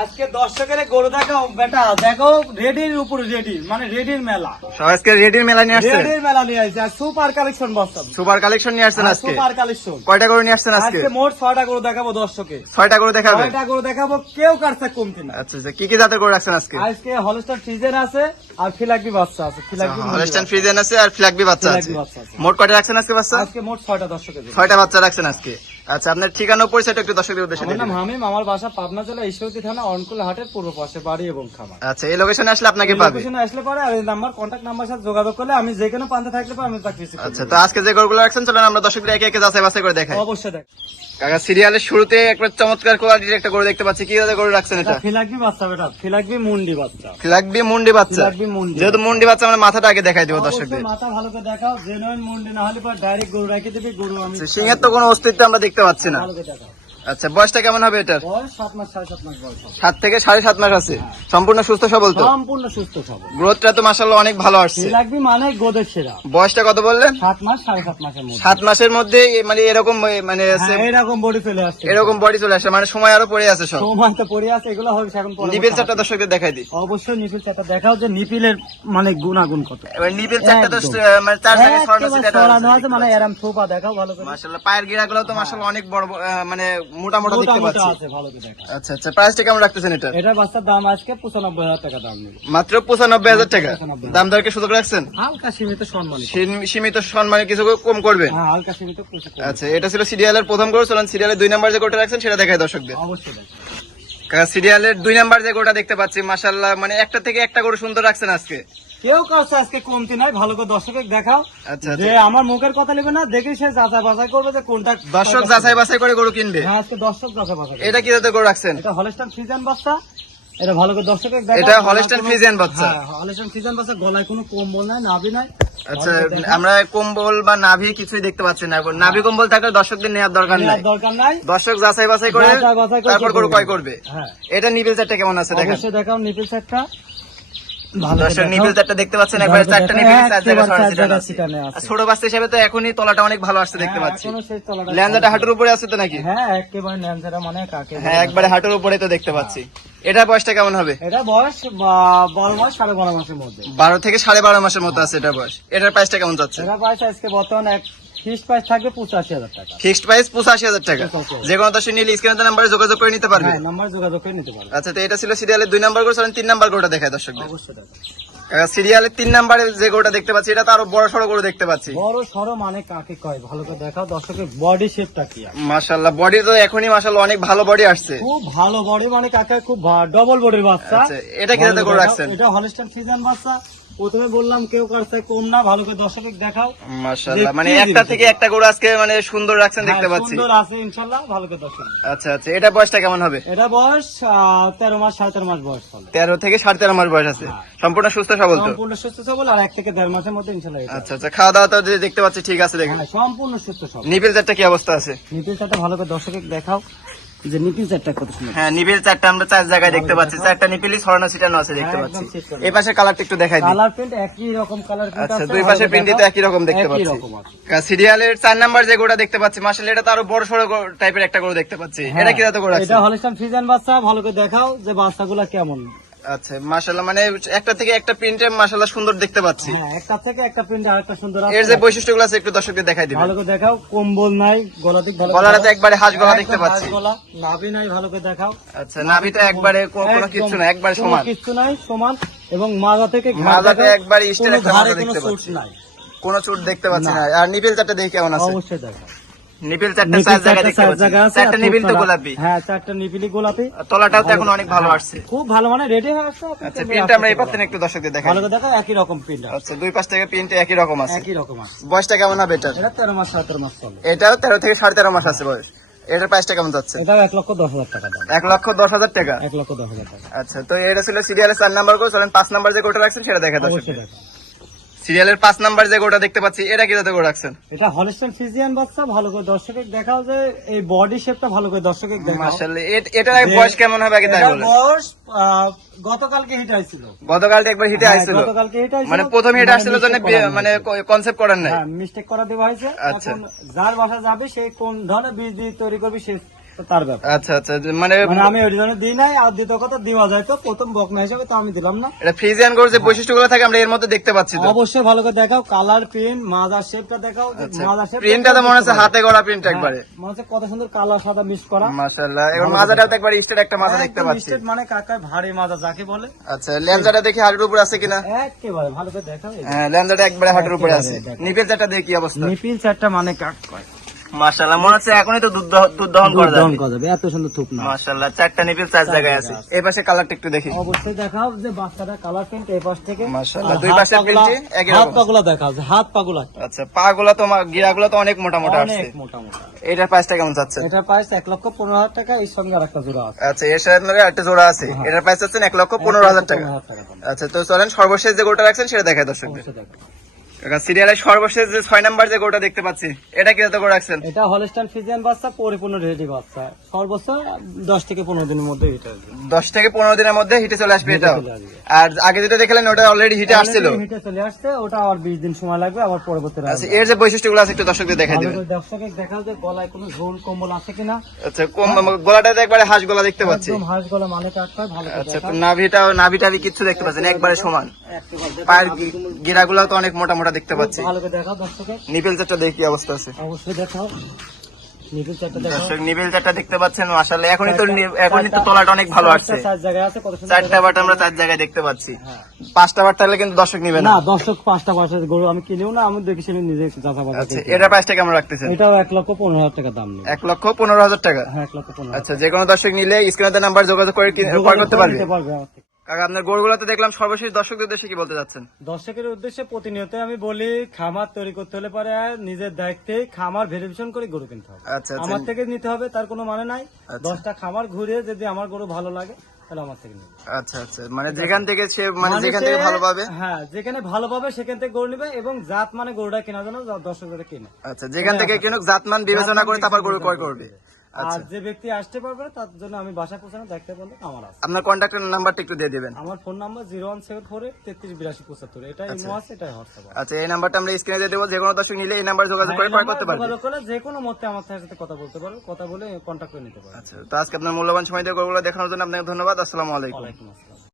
আজকে দর্শকের গরু দেখাও বেটা দেখো রেডির উপরে রেডি মানে রেডির মেলা। আজকে রেডির মেলা নিয়ে আসছেন রেডির মেলা নিয়ে আসছে সুপার কালেকশন বস্তাম সুপার কালেকশন নিয়ে আসছেন আজকে? Super collection. কয়টা করে নিয়ে আসছেন আজকে? আজকে মোট ছয়টা গরু দেখাবো দর্শকে। ছয়টা করে দেখাবেন? ছয়টা গরু দেখাবো কেউ কারছে কমতি না আচ্ছা আচ্ছা কি কি জাতের করে রাখছেন আজকে? আজকে হলস্টার ফ্রিজেন আছে আর ফিলাকবি বাচ্চা আছে ফিলাকবি হলস্টাইন ফ্রিজেন আছে আর বাচ্চা আছে। ফিলাকবি বাচ্চা আছে। মোট কয়টা রাখছেন আজকে বাচ্চা? আজকে মোট দর্শকের বাচ্চা রাখছেন আজকে। আচ্ছা আপনার ঠিকানা ও পরিচয়টা একটু দর্শকদের উদ্দেশ্যে আমার নাম হামিম আমার বাসা পাবনা জেলা ঈশ্বরদী থানা অনকুল হাটের পূর্ব পাশে বাড়ি এবং খামার। আচ্ছা এই লোকেশনে আসলে আপনাকে পাবে লোকেশনে আসলে পরে আর এই নাম্বার কন্ট্যাক্ট নাম্বার সাথে যোগাযোগ করলে আমি যে কোনো প্রান্তে থাকলে পরে আমি তাকে রিসিভ আচ্ছা তো আজকে যে গরুগুলো রাখছেন চলেন আমরা দর্শকদের একে একে যাচাই বাছাই করে দেখাই। অবশ্যই দেখ কাকা সিরিয়ালের শুরুতে একবার চমৎকার কোয়ালিটির একটা গরু দেখতে পাচ্ছি। কি জাতের গরু রাখছেন এটা ফিলাকবি বাচ্চা বেটা ফিলাকবি মুন্ডি বাচ্চা। ফ্ল্যাগবি মুন্ডি বাচ্চা। ফিলাকবি মুন্ডি যেহেতু মুন্ডি বাচ্চা আমরা মাথাটা আগে দেখাই দিব দর্শকদের। মাথা ভালো করে দেখাও জেনুইন মুন্ডি না হলে পর ডাইরেক্ট গরু রেখে দিবি গরু আমি আচ্ছা, সিংহের তো কোনো অস্তিত্ব আমরা দেখতে পাচ্ছি না। ভালো করে দেখাও। আচ্ছা বয়সটা কেমন হবে এটার? সাত থেকে সাড়ে সাত মাস আছে। সম্পূর্ণ সুস্থ সবল তো? সম্পূর্ণ সুস্থ সবল। গ্রোথটা তো মাসাল্লাহ অনেক ভালো আসছে। ফিলাকবি মানে গোদের সেরা। বয়সটা কত বললেন? সাত মাস সাড়ে সাত মাসের মধ্যে। সাত মাসের মধ্যে মানে এরকম মানে হ্যাঁ, এরকম বডি ফেলে আসছে। এরকম বডি চলে আসে মানে সময় আরও পড়ে আছে সব। সময় তো পড়ে আছে এগুলো হবে এখন নিবিল চারটা দর্শকদের দেখাই দিই। অবশ্যই নিপিল চারটা দেখাও যে নিপিলের মানে গুণাগুণ কত। এবার নিবিল চারটা তো মানে চার থেকে ছড়ানো একেবারে ছিটানো আছে মানে এরম থোপা দেখাও ভালো করে। মাশাআল্লাহ পায়ের গিরা গুলো তো মাশাআল্লাহ অনেক বড়, মানে মোটা দেখতে পাচ্ছি। আচ্ছা আচ্ছা প্রাইসটা কেমন রাখতেছেন এটা এটা বাচ্চার দাম আজকে পঁচানব্বই হাজার টাকা দাম মাত্র পঁচানব্বই হাজার টাকা? দাম দরকে সুযোগ রাখছেন? হালকা সীমিত সম্মান সীমিত সম্মানে কিছু কম করবে হ্যাঁ হালকা সীমিত আচ্ছা এটা ছিল সিরিয়ালের প্রথম গরু চলেন সিরিয়ালের দুই নাম্বার যে গোটা রাখছেন সেটা দেখায় দর্শকদের। অবশ্যই সিরিয়ালের দুই নাম্বার যে গোটা দেখতে পাচ্ছি মাশাল্লাহ মানে একটা থেকে একটা গরু সুন্দর রাখছেন আজকে। কেউ কাছে আজকে কমতি নাই ভালো করে দর্শকের দেখাও। আচ্ছা যে আচ্ছা আমার মুখের কথা নেবে না দেখে সে যাচাই বাছাই করবে যে কোনটা দর্শক যাচাই বাছাই করে গরু কিনবে। হ্যাঁ আজকে দর্শক যাচাই বাছাই এটা কি জাতের গরু রাখছেন? এটা হলস্টান ফ্রিজান বাচ্চা। এটা ভালো করে দর্শকের দেখাও। এটা গলায় হলস্টাইন কোনো- ফ্রিজিয়ান বাচ্চা। হ্যাঁ হলস্টান ফ্রিজান বাচ্চা গলায় কোনো কম্বল নাই নাভি নাই। আচ্ছা। আমরা কম্বল বা নাভি কিছুই দেখতে পাচ্ছি না নাভি কম্বল থাকলে দর্শকদের নেওয়ার দরকার নাই। নেওয়ার দরকার নাই। দর্শক যাচাই বাছাই করে যাচাই তারপর গরু করবে। ক্রয় করবে। হ্যাঁ। এটা চারটা কেমন আছে দেখেন। অবশ্যই দেখাও নিপিল দর্শক দেখাও। চারটা দেখতে পাচ্ছেন একবার চারটা দেখাও। চার একেবারে জায়গায় চার সরাসরি জায়গায় আছে। ছিটানো আছে। ছোট বাচ্চা হিসেবে তো এখনই তলাটা অনেক ভালো আসছে দেখতে হ্যাঁ, পাচ্ছি। এখনও সেই তলাটা ল্যান্ডাটা হাঁটুর উপরে আছে তো নাকি? হ্যাঁ একেবারে মানে কাকে হ্যাঁ একবারে হাঁটুর উপরে তো দেখতে পাচ্ছি। এটার বয়সটা কেমন হবে? এটা বয়স বারো মাস সাড়ে বারো মাসের মধ্যে। বারো থেকে সাড়ে বারো মাসের মতো আছে এটার বয়স। এটার প্রাইসটা কেমন যাচ্ছে? এটা প্রাইস আজকে বর্তমানে ফিক্সড প্রাইস থাকবে পঁচাশি হাজার টাকা। ফিক্সড প্রাইস পঁচাশি হাজার টাকা। যে কোনো দর্শক নিলে স্ক্রিনের নাম্বারে যোগাযোগ করে নিতে পারবে। হ্যাঁ নাম্বার যোগাযোগ করে নিতে পারবে। আচ্ছা তো এটা ছিল সিরিয়ালের দুই নাম্বার করে চলেন তিন নাম্বার গোটা দেখায় দর্শকদের। অবশ্যই সিরিয়ালের তিন নাম্বারে যে গোটা দেখতে পাচ্ছি এটা তো আরও বড় সড়ো করে দেখতে পাচ্ছি। বড় মানে কাকে কয়? ভালো করে দেখাও। দর্শকের বডি শেপটা কি আর। বডি তো এখনই মাশাল্লাহ অনেক ভালো বডি আসছে। খুব ভালো বডি মানে কাকে? খুব ডবল বডির বাচ্চা। আচ্ছা, এটা কি জাতের গরু রাখছেন? এটা বাচ্চা। প্রথমে বললাম কেউ কম না ভালো করে দর্শকের দেখাও। মাশাল্লাহ দেখতে মানে একটা থেকে একটা গরু আজকে মানে সুন্দর রাখছেন দেখতে হ্যাঁ, পাচ্ছি। সুন্দর আছে ইনশাল্লাহ ভালো করে দর্শক। আচ্ছা আচ্ছা এটা বয়সটা কেমন হবে? এটা বয়স আহ, তেরো মাস সাড়ে তেরো মাস বয়স চলে তেরো থেকে সাড়ে তেরো মাস বয়স আছে। হ্যাঁ। সম্পূর্ণ সুস্থ সবল তো? সম্পূর্ণ সুস্থ সবল আর এক থেকে দেড় মাসের মধ্যে ইনশাল্লাহ এটা। আচ্ছা আচ্ছা খাওয়া দাওয়া তো দেখতে পাচ্ছি ঠিক আছে দেখুন। হ্যাঁ সম্পূর্ণ সুস্থ সবল। নিপিল চারটা কি অবস্থা আছে? নিপিল চারটা ভালো করে দর্শকের দেখাও। যে নিপিল চারটা কত সুন্দর। হ্যাঁ নিপিল চারটা আমরা চার জায়গায় দেখতে পাচ্ছি। চারটা নিপিলই ছড়ানো ছিটানো আছে দেখতে হ্যাঁ, পাচ্ছি। এই পাশে কালারটা একটু দেখাই দিই। কালার প্রিন্ট একই রকম কালার প্রিন্ট আচ্ছা আছে দুই পাশে প্রিন্টই তো একই রকম দেখতে একই পাচ্ছি। সিরিয়ালের চার নাম্বার যে গোটা দেখতে পাচ্ছি মাসাল এটা তো আরও বড় সড়ো টাইপের একটা গরু দেখতে পাচ্ছি। হ্যাঁ, এটা কি জাতের গরু আছে এটা হলিস্টান ফ্রিজান বাচ্চা ভালো করে দেখাও যে বাচ্চাগুলো কেমন। আচ্ছা মাশাল্লাহ মানে একটা থেকে একটা প্রিন্টে সুন্দর দেখতে পাচ্ছি। হ্যাঁ একটা থেকে একটা প্রিন্ট আরেকটা সুন্দর আছে। এর যে বৈশিষ্ট্যগুলো আছে একটু দর্শকদের দেখাই দিবেন। ভালো করে দেখাও কম্বল নাই গলা দিক ভালো গলাটা তো একবারে হাঁস গলা দেখতে পাচ্ছি। গলা, নাভি নাই ভালো করে দেখাও। আচ্ছা নাভি একবারে কোনো কিছু না একবারে সমান। নাই সমান এবং মাজা থেকে মাজাতে একবারে কোনো কোনো চোট কোনো দেখতে পাচ্ছি না। আর নিপিল চারটা দেখি কেমন আছে? অবশ্যই দেখাও। নিপিল চারটা চার জায়গায় দেখতে পাচ্ছি। চারটা নিপিল তো গোলাপি। হ্যাঁ চারটা নিপিলি গোলাপি। তলাটাও তো এখন অনেক ভালো আসছে। খুব ভালো মানে রেডি হয়ে আসছে আচ্ছা কেবল আমরা এই পাশ থেকে একটু দর্শকদের দেখাই। ভালো করে দেখো একই রকম প্রিন্ট আচ্ছা দুই পাশ থেকে প্রিন্ট একই রকম আছে একই রকম আছে বয়সটা কেমন হবে এটা মাস চলে। এটাও তেরো থেকে সাড়ে তেরো মাস আছে বয়স। এটার প্রাইসটা কেমন যাচ্ছে? লক্ষ দশ হাজার টাকা এক লক্ষ দশ হাজার টাকা? এক লক্ষ দশ হাজার টাকা। আচ্ছা তো এটা ছিল সিরিয়ালের চার নাম্বার করে চলেন পাঁচ নাম্বার যে গোটা রাখছেন সেটা দেখা দর্শক দেখো সিরিয়ালের পাঁচ নাম্বার যে গোটা দেখতে পাচ্ছি এটা কি করে রাখছেন? এটা হলিস্টান ফিজিয়ান বাচ্চা ভালো করে দর্শকের দেখাও যে এই বডি শেপটা ভালো করে দর্শকের দেখাও। মার্শাল্লাহ এটার বয়স কেমন হবে আগে তাই বলেন। বয়স গতকালকে হিট হয়েছিল। গতকালটা একবার হিটে হ্যাঁ, আসছিল গতকালকে হিট হয়েছিল মানে প্রথম হিট আসছিল জন্য মানে কনসেপ্ট করার নাই। হ্যাঁ মিস্টেক করা দেওয়া হয়েছে। আচ্ছা। এখন যার বাসা যাবে সে কোন ধরনের বীজ দিয়ে তৈরি করবে সে তার ব্যাপার। আচ্ছা আচ্ছা মানে মানে আমি ওই জন্য দিই নাই আর দ্বিতীয় কথা দেওয়া যায়। তো প্রথম বকনা হিসাবে তো আমি দিলাম না। এটা ফ্রিজিয়ান গরুর যে বৈশিষ্ট্যগুলো থাকে আমরা এর মধ্যে দেখতে পাচ্ছি তো। অবশ্যই ভালো করে দেখাও কালার প্রিন্ট মাদার শেপটা দেখাও মাদার শেপ প্রিন্টটা তো মনে হচ্ছে হাতে গড়া প্রিন্ট একবারে। মনে হচ্ছে কত সুন্দর কালার সাদা মিক্স করা। মাশাআল্লাহ এবং মাজাটাও তো একবার স্টেট একটা মাজা দেখতে পাচ্ছি। straight মানে ভারী মাজা যাকে বলে। আচ্ছা দেখি উপর আছে কিনা? একেবারে ভালো করে দেখাও। হ্যাঁ একবারে উপরে আছে। চারটা দেখি অবস্থা? নিপিল চারটা মানে কাক কয়? মাশাআল্লাহ মনে হচ্ছে এখনই তো দুধ দুধ দহন করা যাবে। করা যাবে এত সুন্দর থুপ না। মাশাআল্লাহ চারটা নিপেল চার জায়গায় আছে। এই পাশে কালারটা একটু দেখি। অবশ্যই দেখাও যে বাচ্চাটা কালার প্রিন্ট এই পাশ থেকে। মাশাআল্লাহ, দুই হাত পাশের পাগুলা- print হাত পাগুলা দেখাও হাত পাগুলা। আচ্ছা পা তো গিরাগুলো তো অনেক মোটা মোটা আসছে অনেক মোটা মোটা এটার প্রাইসটা কেমন চাচ্ছে এটা প্রাইস এক লক্ষ পনেরো হাজার টাকা এর সঙ্গে জোড়া আছে। আচ্ছা এর সাথে আপনার একটা জোড়া আছে। এটার প্রাইস এক লক্ষ পনেরো হাজার টাকা। আচ্ছা তো চলেন সর্বশেষ যে গোটা রাখছেন সেটা দেখায় দর্শকদের। দেখো। সিরিয়ালের সর্বশেষ যে ছয় নাম্বার যে গোটা দেখতে পাচ্ছি এটা কি করে রাখছেন? এটা হলস্টান ফিজিয়ান বাচ্চা পরিপূর্ণ রেডি বাচ্চা। সর্বোচ্চ দশ থেকে পনেরো দিনের মধ্যে এটা। দশ থেকে পনেরো দিনের মধ্যে হিটে চলে আসবে আসবে। আর আগে যেটা দেখলেন ওটা অলরেডি হিটে আসছিল। হিটে চলে আসছে ওটা আবার বিশ দিন সময় লাগবে আবার পরবর্তী আচ্ছা এর যে বৈশিষ্ট্যগুলো আছে একটু দর্শকদের দেখাই দেবেন। দর্শকে দেখা যায় গলায় কোনো ঝোল কম্বল আছে কিনা। আচ্ছা গলাটাতে একবারে হাঁস গলা দেখতে পাচ্ছি। একদম হাঁস গলা মানে কাটটা ভালো আচ্ছা। নাভিটাও কিচ্ছু দেখতে পাচ্ছেন একবারে সমান। পায়ের গিরাগুলো তো অনেক মোটা মোটা দেখতে পাচ্ছি। ভালো করে দেখাও দর্শকে নিপেল চারটা দেখি অবস্থা আছে? অবশ্যই দেখাও। নিপিল চারটা দর্শক দেখতে পাচ্ছেন মাসাল্লাহ এখনই তো এখনই তো তলাটা অনেক ভালো আসছে। চার জায়গায় আছে কত সুন্দর চারটা বাট আমরা চার জায়গায় দেখতে পাচ্ছি। হ্যাঁ। পাঁচটা বাট কিন্তু দর্শক নিবে না। দর্শক পাঁচটা গরু আমি কিনেও না আমি দেখেছি নিজে আচ্ছা প্রাইসটা কেমন রাখতেছেন? এটাও এক লক্ষ পনেরো হাজার টাকা দাম নেই এক লক্ষ পনেরো হাজার টাকা? হ্যাঁ এক লক্ষ পনেরো আচ্ছা যে কোনো দর্শক নিলে স্ক্রিনের নাম্বার যোগাযোগ করে করতে পারবে। কাকা আপনার গরুগুলোতে দেখলাম সর্বশেষ দর্শকদের উদ্দেশ্যে কি বলতে যাচ্ছেন? দর্শকের উদ্দেশ্যে প্রতিনিয়ত আমি বলি খামার তৈরি করতে হলে পরে নিজের দায়িত্বে খামার ভেরিফিকেশন করে গরু কিনতে হবে। আচ্ছা আচ্ছা। আমার থেকে নিতে হবে তার কোনো মানে নাই। দশটা খামার ঘুরে যদি আমার গরু ভালো লাগে তাহলে আমার থেকে নিবে। আচ্ছা আচ্ছা। মানে যেখান থেকে সে মানে যেখান থেকে ভালো পাবে? হ্যাঁ যেখানে ভালো পাবে সেখান থেকে গরু নিবে এবং জাত মানে গরুটা কেনার জন্য দর্শকদের কিনে। আচ্ছা যেখান থেকে কিনুক জাতমান বিবেচনা করে তারপর গরু ক্রয় করবে। আচ্ছা। আর যে ব্যক্তি আসতে পারবে তার জন্য আমি বাসা পৌঁছানো দেখতে পারলে আমার আছে। আপনার কন্ট্যাক্টের নাম্বারটা একটু দিয়ে দিবেন। আমার phone number zero one seven four eight তেত্রিশ বিরাশি পঁচাত্তর এটা ইমো আছে এটাই হোয়াটসঅ্যাপ আচ্ছা এই নাম্বারটা আমরা স্ক্রিনে দিয়ে দেবো যে কোনো দর্শক নিলে এই নাম্বার যোগাযোগ করে এই ক্রয় করতে পারবে। যোগাযোগ করে যে কোনো মতে আমার সাথে কথা বলতে পারো কথা বলে কন্ট্যাক্ট করে নিতে পারবে। আচ্ছা তো আজকে আপনার মূল্যবান সময় দিয়ে দেখানোর জন্য আপনাকে ধন্যবাদ আসসালামু আলাইকুম। ওয়ালাইকুম আসসালাম।